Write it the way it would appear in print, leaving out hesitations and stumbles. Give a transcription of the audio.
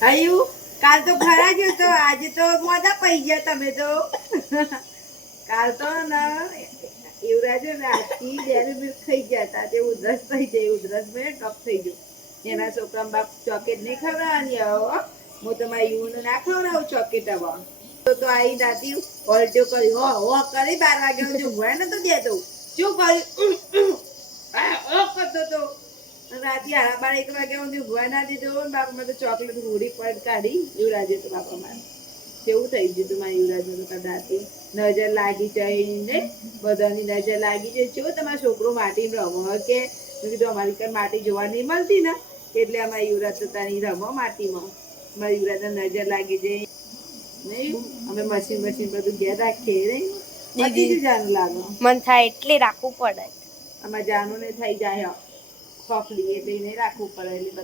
આયુ કાલ તો ખરા ગયો તો આજે તો મોજા પઈ ગયા તમે તો કાલ તો ના યુવરાજ રાતથી ડેરી મિલ્ક ખાઈ ગયા હતા તે ઉધરસ થઈ જાય ઉધરસ મેં કફ થઈ ગયું એના છોકરા બાપ ચોકેટ નહીં ખવડાવવાની હવે હું તમારી યુવને ના ખવડાવું ચોકેટ હવે તો આવી દાદી ઓલટો કરી હો કરી 12 વાગ્યા સુધી ઊંઘવા નતો દેતો શું કર્યું ઓ કરતો તો રાતે 12 વાગ્યા સુધી ઊંઘવા ના દીધો બાપા મેં તો ચોકલેટ હોડી પડ કાઢી યુવરાજે તો બાપા મારે કેવું થઈ ગયું તું મારી યુવરાજને તો કદાચ નજર લાગી જાય ને બધાની નજર લાગી જાય જો તમારો છોકરો માટી રમો કે મેં કીધું અમારી કઈ માટી જોવા નહીં મળતી ને એટલે અમારી યુવરાજ તો તારી રમો માટીમાં મારી યુવરાજને નજર લાગી જાય નહીં અમે મશીન બધું ઘેર રાખીએ નહીં બધી જાનું લાગે મન થાય એટલે રાખવું પડે આમાં જાનું ને થઈ જાય ખોખલી એટલે નહીં રાખવું પડે એટલે